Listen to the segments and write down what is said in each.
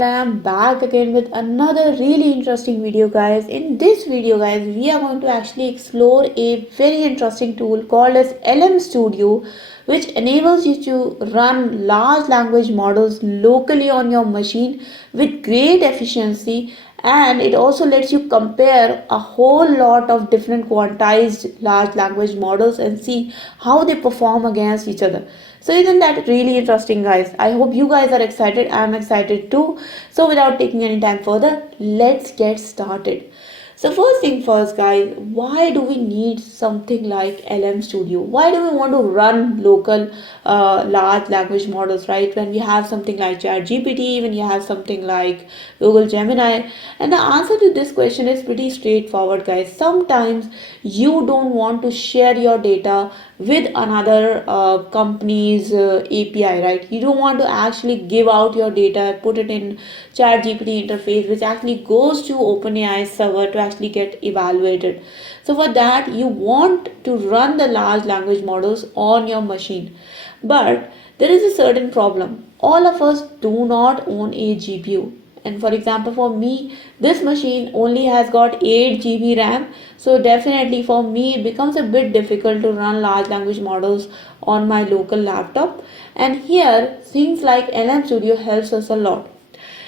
I am back again with another really interesting video, guys. In this video, guys, we are going to actually explore a very interesting tool called as LMStudio, which enables you to run large language models locally on your machine with great efficiency, and it also lets you compare a whole lot of different quantized large language models and see how they perform against each other. So isn't that really interesting, guys? I hope you guys are excited. I'm excited too. So without taking any time further, let's get started. So first thing first, guys, why do we need something like LM Studio? Why do we want to run local large language models, right? When we have something like ChatGPT, when you have something like Google Gemini, and the answer to this question is pretty straightforward, guys. Sometimes you don't want to share your data with another company's API, right? You don't want to actually give out your data, put it in ChatGPT interface, which actually goes to OpenAI server to actually get evaluated. So for that, you want to run the large language models on your machine. But there is a certain problem. All of us do not own a GPU. And for example, for me, this machine only has got 8 GB RAM. So definitely for me, it becomes a bit difficult to run large language models on my local laptop. And here, things like LM Studio helps us a lot.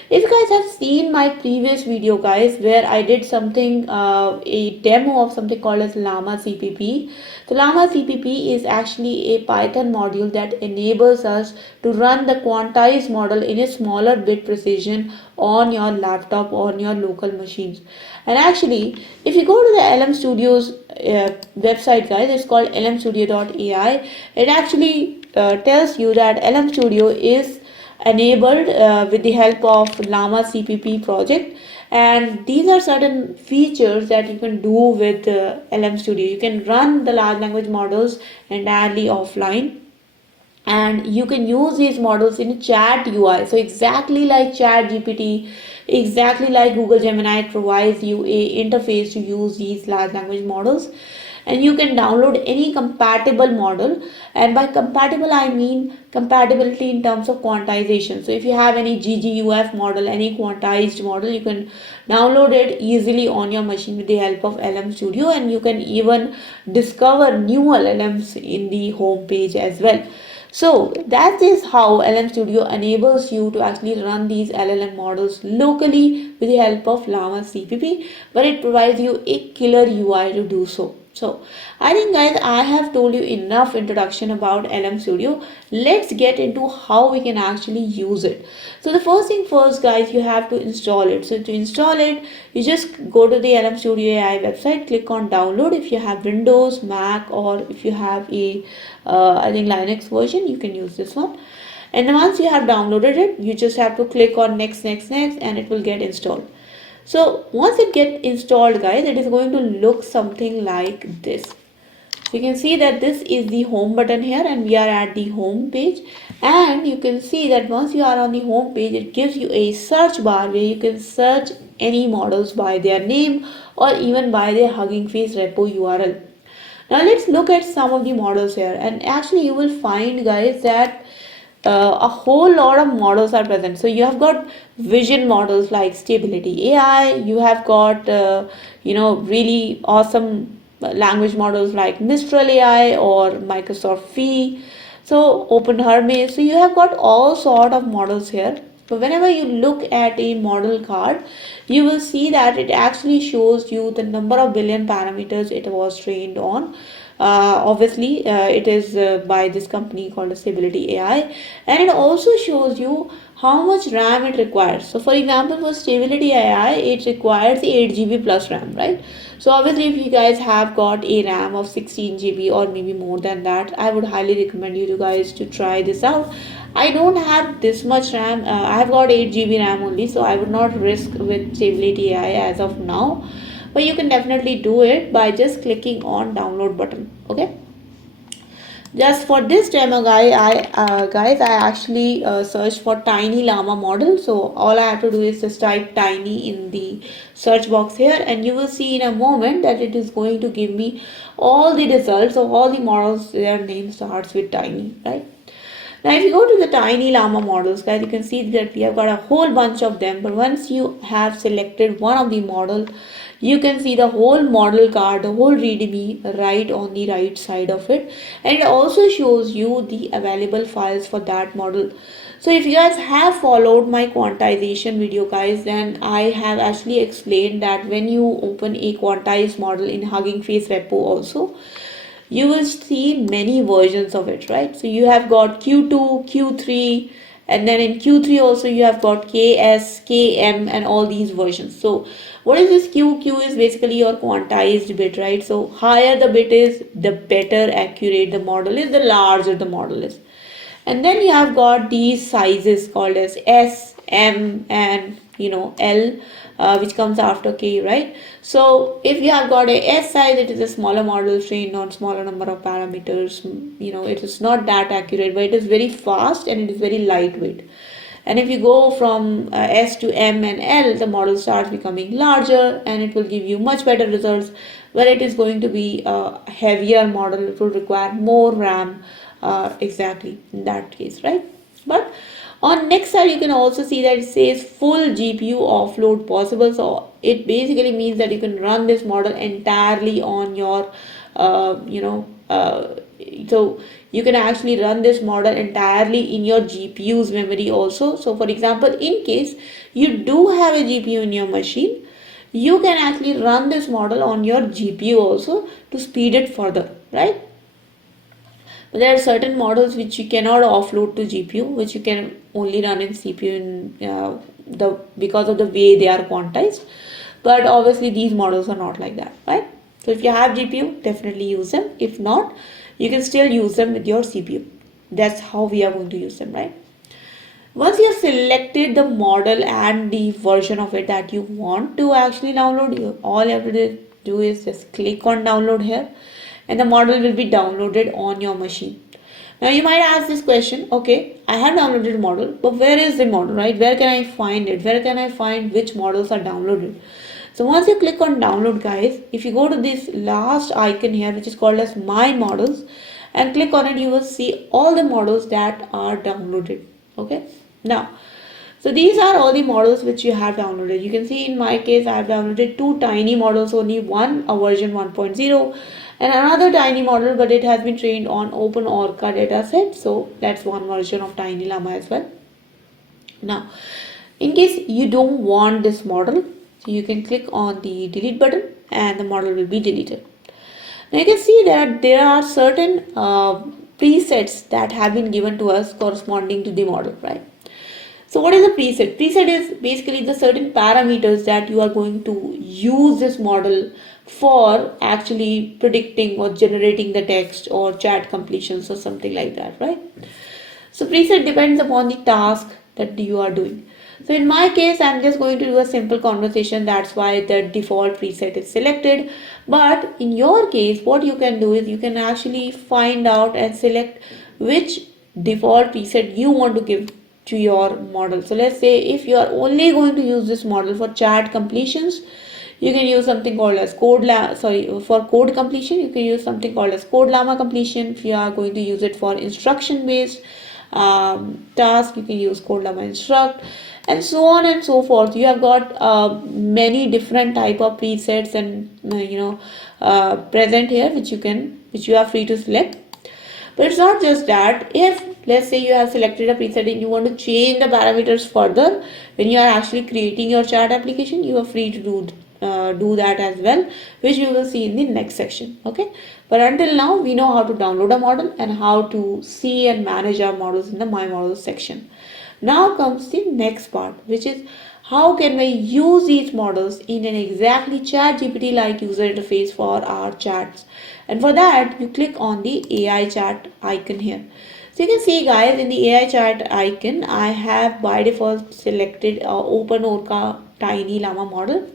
If you guys have seen my previous video, guys, where I did something, a demo of something called as Llama CPP. So Llama CPP is actually a Python module that enables us to run the quantized model in a smaller bit precision on your laptop, on your local machines. And actually, if you go to the LM Studios website, guys, it's called LMstudio.ai. It actually tells you that LM Studio is enabled with the help of Llama CPP project, and these are certain features that you can do with LM Studio. You can run the large language models entirely offline, and you can use these models in chat UI. So exactly like chat GPT, exactly like Google Gemini, it provides you a interface to use these large language models, and you can download any compatible model. And by compatible, I mean compatibility in terms of quantization. So if you have any gguf model, any quantized model, you can download it easily on your machine with the help of LM Studio, and you can even discover new LLMs in the home page as well. So that is how LM Studio enables you to actually run these LLM models locally with the help of Llama CPP, but it provides you a killer UI to do so. So I think, guys, I have told you enough introduction about LM Studio. Let's get into how we can actually use it. So the first thing first, guys, you have to install it. So to install it, you just go to the LM Studio AI website, click on download. If you have Windows, Mac, or if you have a I think Linux version, you can use this one. And once you have downloaded it, you just have to click on next, next, next, and it will get installed. So once it gets installed, guys, it is going to look something like this. So you can see that this is the home button here, and we are at the home page. And you can see that once you are on the home page, it gives you a search bar where you can search any models by their name or even by their Hugging Face repo URL. Now let's look at some of the models here, and actually you will find, guys, that a whole lot of models are present. So you have got vision models like Stability AI, you have got really awesome language models like Mistral AI or Microsoft Phi, so OpenHermes. So you have got all sort of models here. So whenever you look at a model card, you will see that it actually shows you the number of billion parameters it was trained on. Obviously, it is by this company called Stability AI, and it also shows you how much RAM it requires. So for example, for Stability AI, it requires 8 GB plus RAM, right? So obviously, if you guys have got a RAM of 16 GB or maybe more than that, I would highly recommend you guys to try this out. I don't have this much RAM. I have got 8 GB RAM only, so I would not risk with Stability AI as of now. But you can definitely do it by just clicking on download button. Okay. Just for this demo, guys, I actually searched for tiny llama model. So all I have to do is just type tiny in the search box here, and you will see in a moment that it is going to give me all the results of all the models. Their name starts with tiny, right? Now, if you go to the tiny llama models, guys, you can see that we have got a whole bunch of them. But once you have selected one of the model, you can see the whole model card, the whole readme right on the right side of it, and it also shows you the available files for that model. So if you guys have followed my quantization video, guys, then I have actually explained that when you open a quantized model in Hugging Face repo also, you will see many versions of it, right? So you have got Q2, Q3, and then in Q3 also you have got KS, KM, and all these versions. So what is this Q? Q is basically your quantized bit, right? So higher the bit is, the better accurate the model is, the larger the model is. And then you have got these sizes called as S, M, and L, which comes after K, right? So if you have got a S size, it is a smaller model trained on smaller number of parameters. It is not that accurate, but it is very fast and it is very lightweight. And if you go from S to M and L, the model starts becoming larger and it will give you much better results. Where it is going to be a heavier model, it will require more RAM, exactly in that case, right? But on next side, you can also see that it says full GPU offload possible. So it basically means that you can run this model entirely on your, so you can actually run this model entirely in your GPU's memory also. So for example, in case you do have a GPU in your machine, you can actually run this model on your GPU also to speed it further, right? But there are certain models which you cannot offload to GPU, which you can only run in CPU because of the way they are quantized. But obviously these models are not like that, right? So if you have GPU, definitely use them. If not, you can still use them with your CPU. That's how we are going to use them, right? Once you have selected the model and the version of it that you want to actually download, all you have to do is just click on download here, and the model will be downloaded on your machine. Now you might ask this question, okay, I have downloaded a model, but where is the model, right? Where can I find it? Where can I find which models are downloaded? So once you click on download, guys, if you go to this last icon here, which is called as my models, and click on it, you will see all the models that are downloaded. Okay, now, so these are all the models which you have downloaded. You can see in my case I have downloaded two tiny models, only one, a version 1.0, and another tiny model, but it has been trained on OpenAI dataset. So that's one version of Tiny Llama as well. Now, in case you don't want this model, so you can click on the delete button and the model will be deleted. Now you can see that there are certain presets that have been given to us corresponding to the model, right? So what is a preset? Preset is basically the certain parameters that you are going to use this model for actually predicting or generating the text or chat completions or something like that, right? So preset depends upon the task that you are doing. So in my case, I'm just going to do a simple conversation. That's why the default preset is selected. But in your case, what you can do is you can actually find out and select which default preset you want to give to your model. So let's say if you are only going to use this model for chat completions, you can use something called as for code completion, you can use something called as code llama completion. If you are going to use it for instruction based task, you can use code llama instruct, and so on and so forth. You have got many different type of presets and present here which you are free to select. But it's not just that. If let's say you have selected a preset and you want to change the parameters further when you are actually creating your chat application, you are free to do that as well, which we will see in the next section. Okay, but until now we know how to download a model and how to see and manage our models in the my models section. Now comes the next part, which is how can we use these models in an exactly ChatGPT like user interface for our chats. And for that, you click on the AI chat icon here. So you can see, guys, in the AI chat icon, I have by default selected OpenAI Tiny Llama model.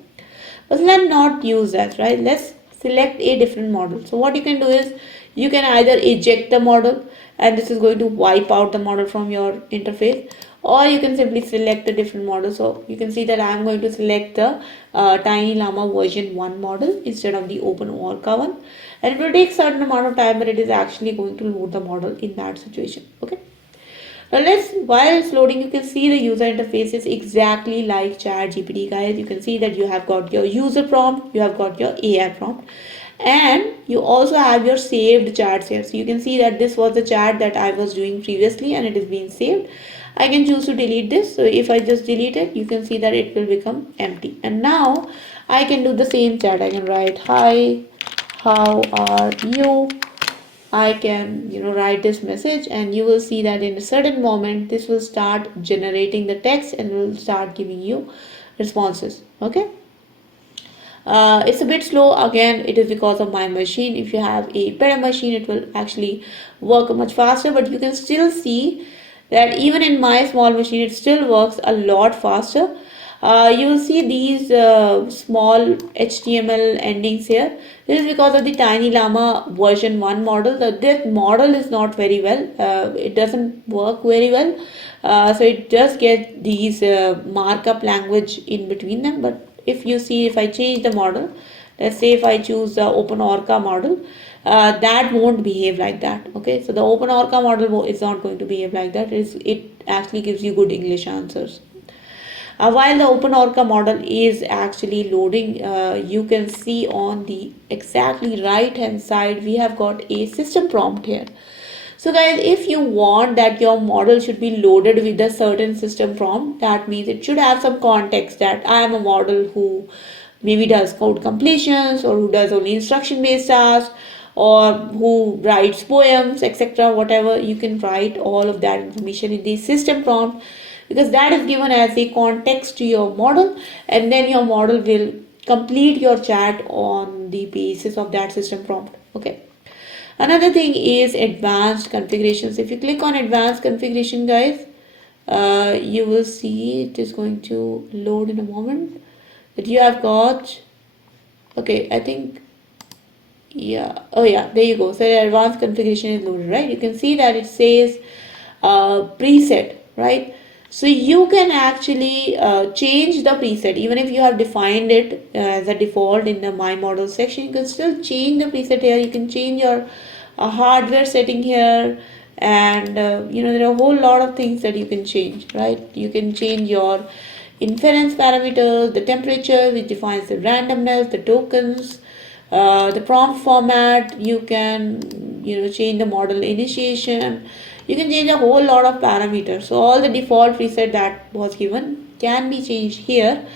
But let's not use that, right? Let's select a different model. So what you can do is you can either eject the model, and this is going to wipe out the model from your interface, or you can simply select a different model. So you can see that I am going to select the Tiny Llama version 1 model instead of the OpenAI one, and it will take certain amount of time, but it is actually going to load the model in that situation. Okay. Now while it's loading, you can see the user interface is exactly like ChatGPT, guys. You can see that you have got your user prompt, you have got your AI prompt, and you also have your saved chats here. So you can see that this was the chat that I was doing previously and it is being saved. I can choose to delete this. So if I just delete it, you can see that it will become empty. And now I can do the same chat. I can write, hi, how are you? I can write this message, and you will see that in a certain moment this will start generating the text and will start giving you responses. Okay. It's a bit slow. Again, it is because of my machine. If you have a better machine, it will actually work much faster, but you can still see that even in my small machine it still works a lot faster. You will see these small HTML endings here. This is because of the Tiny Llama version 1 model. That model is not very well. It doesn't work very well. So it does get these markup language in between them. But if you see, if I change the model, let's say if I choose the OpenOrca model, that won't behave like that. Okay, so the OpenOrca model is not going to behave like that. It actually gives you good English answers. While the OpenOrca model is actually loading, you can see on the exactly right hand side we have got a system prompt here. So guys, if you want that your model should be loaded with a certain system prompt, that means it should have some context that I am a model who maybe does code completions, or who does only instruction based tasks, or who writes poems, etc. Whatever, you can write all of that information in the system prompt, because that is given as a context to your model, and then your model will complete your chat on the basis of that system prompt. Okay. Another thing is advanced configurations. If you click on advanced configuration, guys, you will see it is going to load in a moment. That you have got, okay, I think, yeah, oh yeah, there you go. So the advanced configuration is loaded, right? You can see that it says preset, right? So you can actually change the preset. Even if you have defined it as a default in the my model section, you can still change the preset here. You can change your hardware setting here, and there are a whole lot of things that you can change, right? You can change your inference parameters, the temperature, which defines the randomness, the tokens, the prompt format. You can change the model initiation. You can change a whole lot of parameters. So all the default preset that was given can be changed here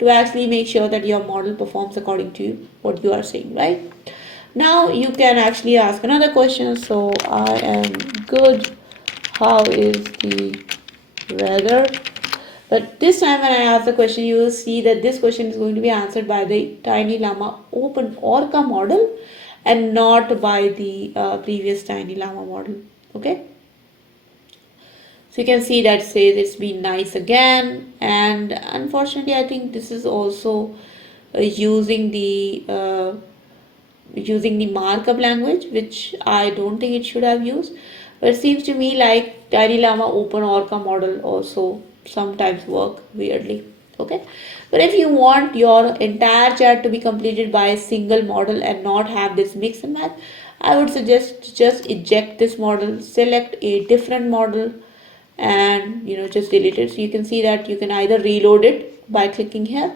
to actually make sure that your model performs according to what you are saying, right? Now you can actually ask another question. So I am good, how is the weather? But this time when I ask the question, you will see that this question is going to be answered by the Tiny Llama OpenOrca model and not by the previous Tiny Llama model. Okay. So you can see that says it's been nice again, and unfortunately I think this is also using the markup language, which I don't think it should have used. But it seems to me like Tiny Llama OpenOrca model also sometimes work weirdly. Okay, but if you want your entire chat to be completed by a single model and not have this mix and match, I would suggest just eject this model, select a different model, and just delete it. So you can see that you can either reload it by clicking here,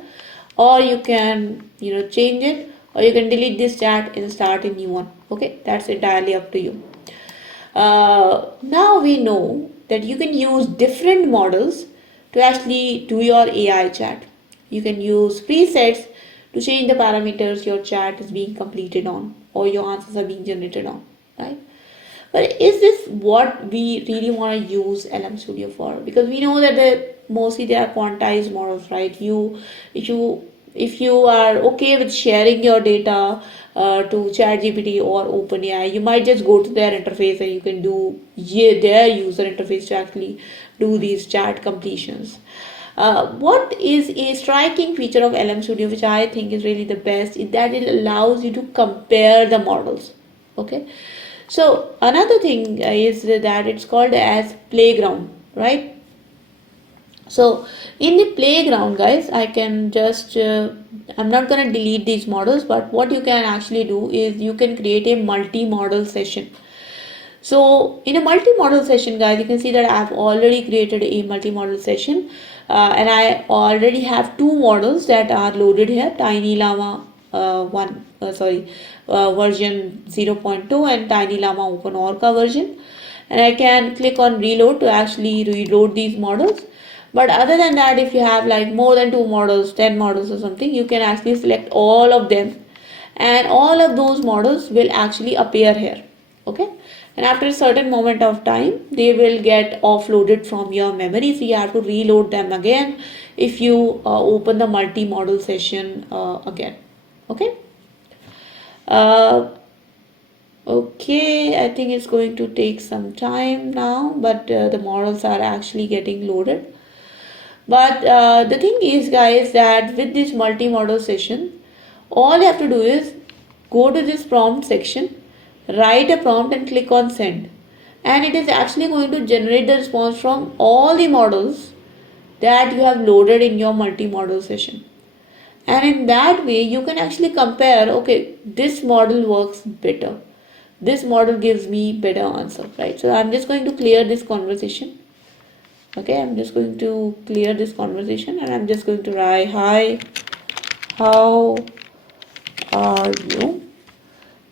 or you can change it, or you can delete this chat and start a new one. Okay, that's entirely up to you. Now we know that you can use different models to actually do your AI chat. You can use presets to change the parameters your chat is being completed on, or your answers are being generated on, right? But is this what we really want to use LMStudio for? Because we know that mostly they are quantized models, right? If you if you are okay with sharing your data to ChatGPT or OpenAI, you might just go to their interface and you can do their user interface to actually do these chat completions. What is a striking feature of LMStudio, which I think is really the best, is that it allows you to compare the models. Okay, so another thing is that it's called as playground, right? So in the playground, guys, I can just I'm not going to delete these models, but what you can actually do is you can create a multi-model session. So in a multi-model session, guys, you can see that I've already created a multi-model session, and I already have two models that are loaded here: Tiny Llama version 0.2 and Tiny Llama Open Orca version. And I can click on reload to actually reload these models. But other than that, if you have like more than two models, 10 models or something, you can actually select all of them, and all of those models will actually appear here. Okay, and after a certain moment of time they will get offloaded from your memory, so you have to reload them again if you open the multi-model session again. Okay. uh, okay, I think it's going to take some time now, but the models are actually getting loaded. But the thing is, guys, that with this multi-model session, all you have to do is go to this prompt section, write a prompt and click on send. And it is actually going to generate the response from all the models that you have loaded in your multi-model session. And in that way, you can actually compare, okay, this model works better. This model gives me better answer, right? So I'm just going to clear this conversation. Okay, I'm just going to clear this conversation and I'm just going to write, hi, how are you?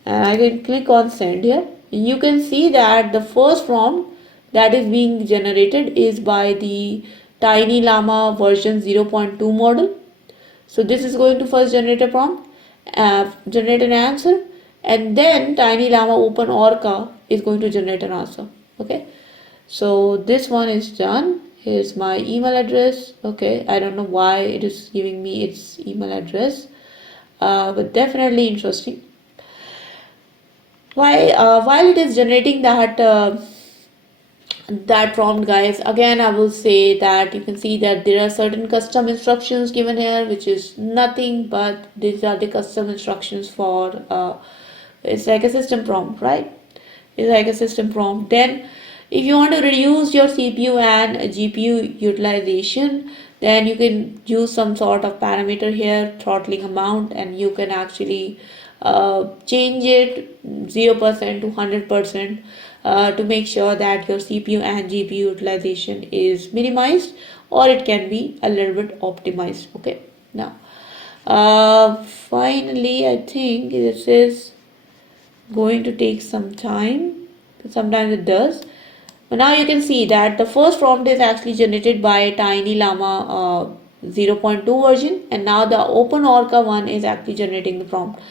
And I can click on send here. You can see that the first prompt that is being generated is by the Tiny Llama version 0.2 model. So this is going to first generate a prompt, generate an answer, and then Tiny Llama Open Orca is going to generate an answer. Okay, so this one is done. Here's my email address. Okay, I don't know why it is giving me its email address, but definitely interesting. While it is generating that prompt, guys, again I will say that you can see that there are certain custom instructions given here, which is nothing but these are the custom instructions for it's like a system prompt, right? It's like a system prompt. Then if you want to reduce your CPU and GPU utilization, then you can use some sort of parameter here, throttling amount, and you can actually change it 0% to 100% to make sure that your CPU and GPU utilization is minimized, or it can be a little bit optimized. Okay, now finally I think this is going to take some time. Sometimes it does. But now you can see that the first prompt is actually generated by Tiny Llama 0.2 version, and now the Open Orca one is actually generating the prompt.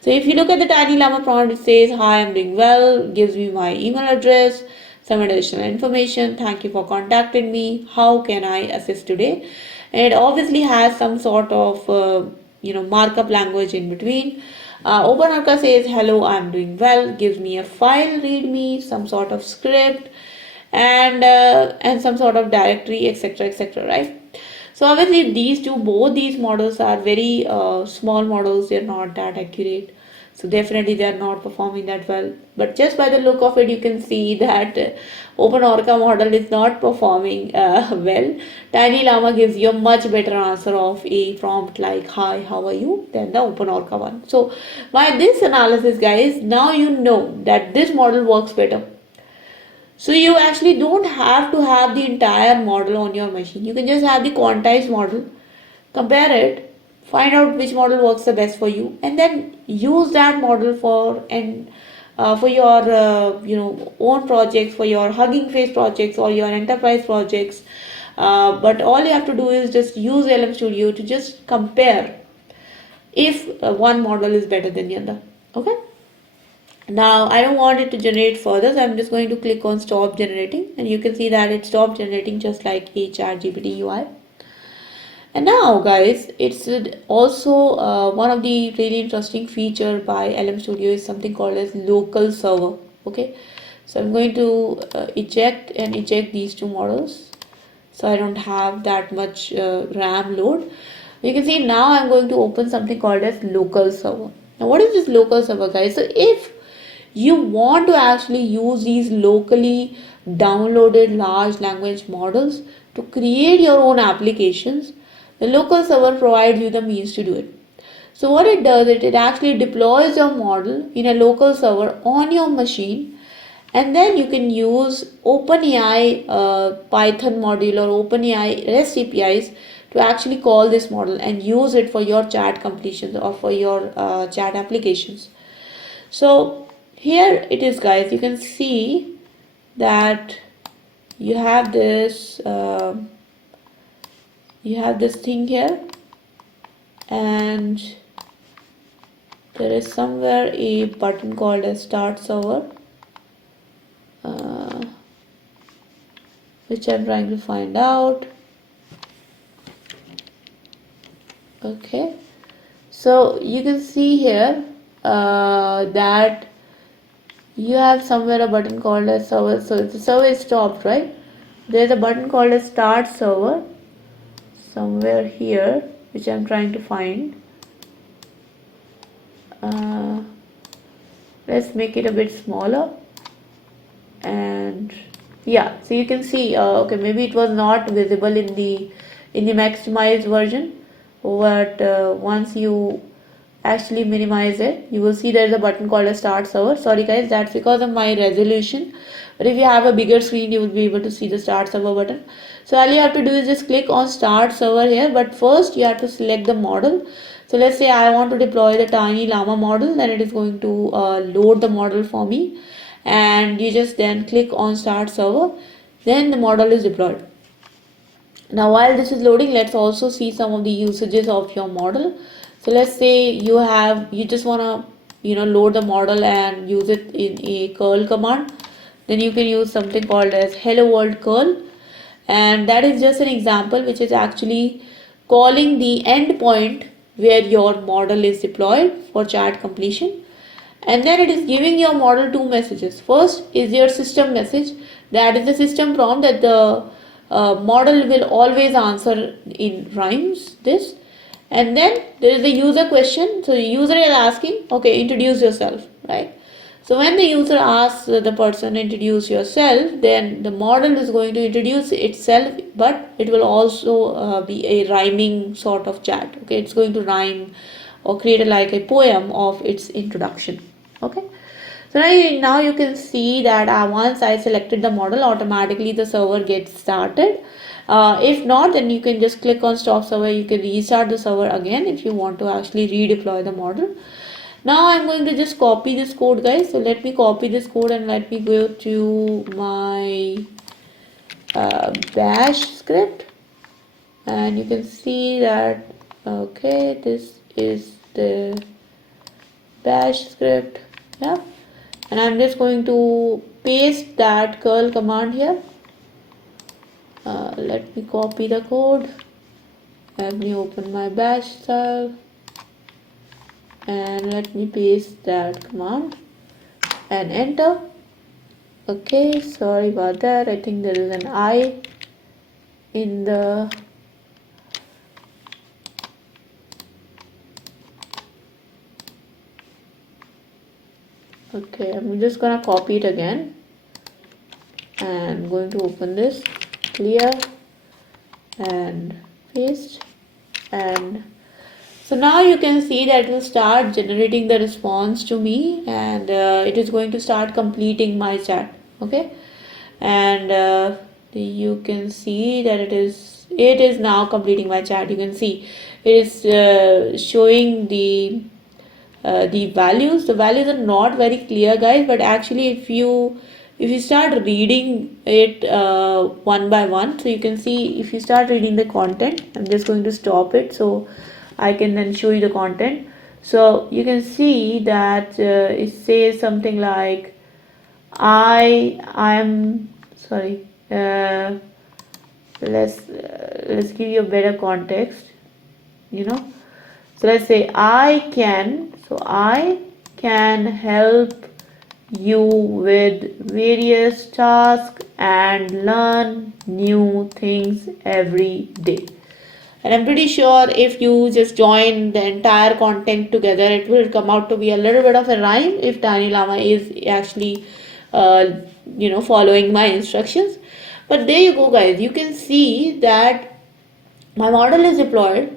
So if you look at the Tiny Llama prompt, it says, hi, I'm doing well, gives me my email address, some additional information, thank you for contacting me, how can I assist today? And it obviously has some sort of markup language in between. OpenARCA says, hello, I'm doing well, gives me a file, readme, some sort of script, and some sort of directory, etc., right? So obviously both these models are very small models. They're not that accurate. So definitely they are not performing that well. But just by the look of it, you can see that OpenOrca model is not performing well. Tiny Llama gives you a much better answer of a prompt like "Hi, how are you?" than the OpenOrca one. So by this analysis, guys, now you know that this model works better. So you actually don't have to have the entire model on your machine. You can just have the quantized model, compare it, find out which model works the best for you, and then use that model for your own projects, for your Huggingface projects or your enterprise projects. But all you have to do is just use LMStudio to just compare if one model is better than the other. Okay. Now I don't want it to generate further, so I'm just going to click on stop generating, and you can see that it stopped generating just like a chatgpt UI. And now, guys, it's also one of the really interesting feature by LMStudio is something called as local server. Okay, so I'm going to eject these two models, so I don't have that much RAM load. You can see now I'm going to open something called as local server. Now what is this local server, guys? So if you want to actually use these locally downloaded large language models to create your own applications, the local server provides you the means to do it. So what it does, it actually deploys your model in a local server on your machine, And then you can use OpenAI Python module or OpenAI REST APIs to actually call this model and use it for your chat completions or for your chat applications. So here it is, guys. You can see that you have this thing here, and there is somewhere a button called as start server, which I'm trying to find out. Okay, so you can see here that you have somewhere a button called as server. So the server is stopped, right? There's a button called as start server somewhere here, which I'm trying to find. Let's make it a bit smaller, and yeah, so you can see okay, maybe it was not visible in the maximized version, but once you actually minimize it, you will see there's a button called a start server. Sorry guys, that's because of my resolution, but if you have a bigger screen you will be able to see the start server button. So all you have to do is just click on start server here, but first you have to select the model. So let's say I want to deploy the tiny llama model, then it is going to load the model for me, and you just then click on start server, then the model is deployed. Now while this is loading, let's also see some of the usages of your model. So let's say you just want to load the model and use it in a curl command. Then you can use something called as hello world curl, and that is just an example which is actually calling the endpoint where your model is deployed for chat completion. And then it is giving your model two messages. First is your system message, that is the system prompt that the model will always answer in rhymes this. And then there is the user question. So the user is asking, okay, introduce yourself, right? So when the user asks the person introduce yourself, then the model is going to introduce itself, but it will also be a rhyming sort of chat. Okay, it's going to rhyme or create like a poem of its introduction. Okay, so now you can see that once I selected the model, automatically the server gets started. If not, then you can just click on stop server. You can restart the server again if you want to actually redeploy the model. Now I'm going to just copy this code, guys. So let me copy this code and let me go to my bash script, and you can see that okay, this is the bash script. Yeah, and I'm just going to paste that curl command here. Let me copy the code. Let me open my bash file and let me paste that command and enter. Okay, sorry about that. I think there is an I in the okay, I'm just gonna copy it again and I'm going to open this, clear and paste, and so now you can see that it will start generating the response to me, and it is going to start completing my chat. Okay, and you can see that it is now completing my chat. You can see it is showing the values. The values are not very clear, guys, but actually if you start reading it one by one, so you can see if you start reading the content, I'm just going to stop it so I can then show you the content. So you can see that it says something like I'm sorry, let's give you a better context, so let's say I can help you with various tasks and learn new things every day. And I'm pretty sure if you just join the entire content together, it will come out to be a little bit of a rhyme if Tiny Llama is actually following my instructions. But there you go, guys. You can see that my model is deployed,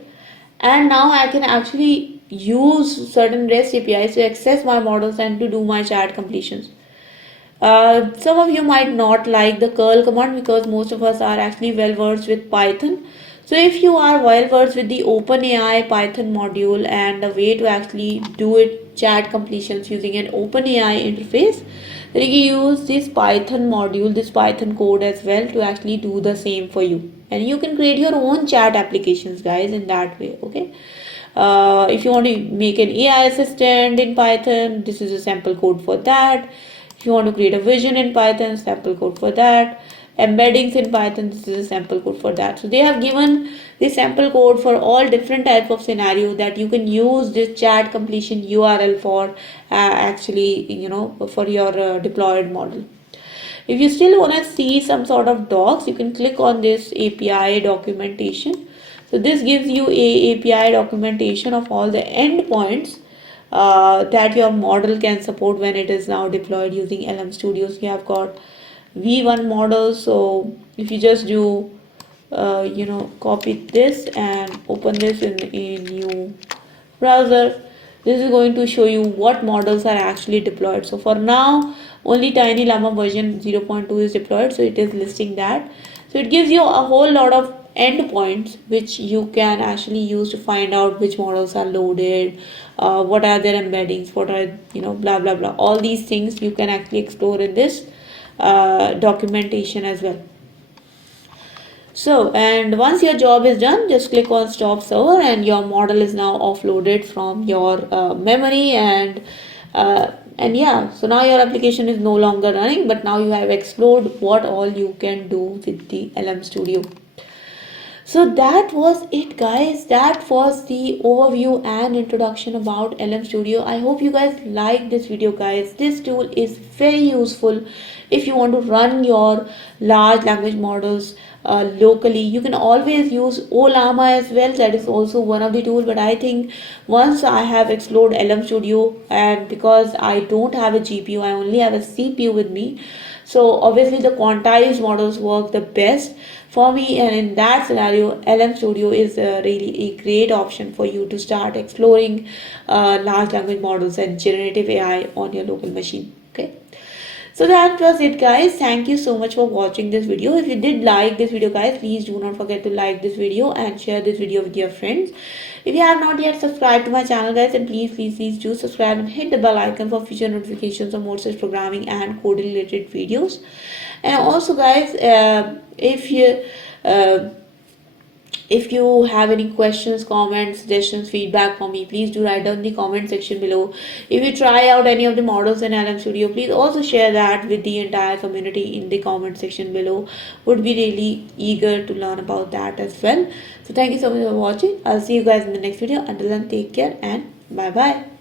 and now I can actually use certain REST APIs to access my models and to do my chat completions. Some of you might not like the curl command because most of us are actually well versed with Python. So if you are well versed with the OpenAI Python module and the way to actually do it chat completions using an OpenAI interface, then you can use this Python module, this Python code as well to actually do the same for you. And you can create your own chat applications, guys, in that way. Okay. If you want to make an AI assistant in Python, this is a sample code for that. If you want to create a vision in Python, sample code for that. Embeddings in Python, this is a sample code for that. So they have given the sample code for all different types of scenario that you can use this chat completion URL for actually, for your deployed model. If you still want to see some sort of docs, you can click on this API documentation. So this gives you a API documentation of all the endpoints that your model can support when it is now deployed using LMstudio. So you have got V1 models. So if you just do, copy this and open this in a new browser, this is going to show you what models are actually deployed. So for now only Tiny Llama version 0.2 is deployed, so it is listing that. So it gives you a whole lot of endpoints which you can actually use to find out which models are loaded, what are their embeddings, what are, blah blah blah, all these things you can actually explore in this documentation as well. So, and once your job is done, just click on stop server and your model is now offloaded from your memory, and yeah, so now your application is no longer running, but now you have explored what all you can do with the LMstudio. So that was it, guys. That was the overview and introduction about LMstudio. I hope you guys like this video, guys. This tool is very useful if you want to run your large language models locally. You can always use Olama as well. That is also one of the tools. But I think once I have explored LMstudio, and because I don't have a GPU, I only have a CPU with me. So obviously the quantized models work the best for me, and in that scenario LMstudio is really a great option for you to start exploring large language models and generative AI on your local machine. Okay, so that was it, guys. Thank you so much for watching this video. If you did like this video, guys, please do not forget to like this video and share this video with your friends. If you have not yet subscribed to my channel, guys, then please do subscribe and hit the bell icon for future notifications of more such programming and coding related videos. And also, guys, uh, if you have any questions, comments, suggestions, feedback for me, please do write down in the comment section below. If you try out any of the models in LMstudio, please also share that with the entire community in the comment section below. Would be really eager to learn about that as well. So thank you so much for watching. I'll see you guys in the next video. Until then, take care and bye bye.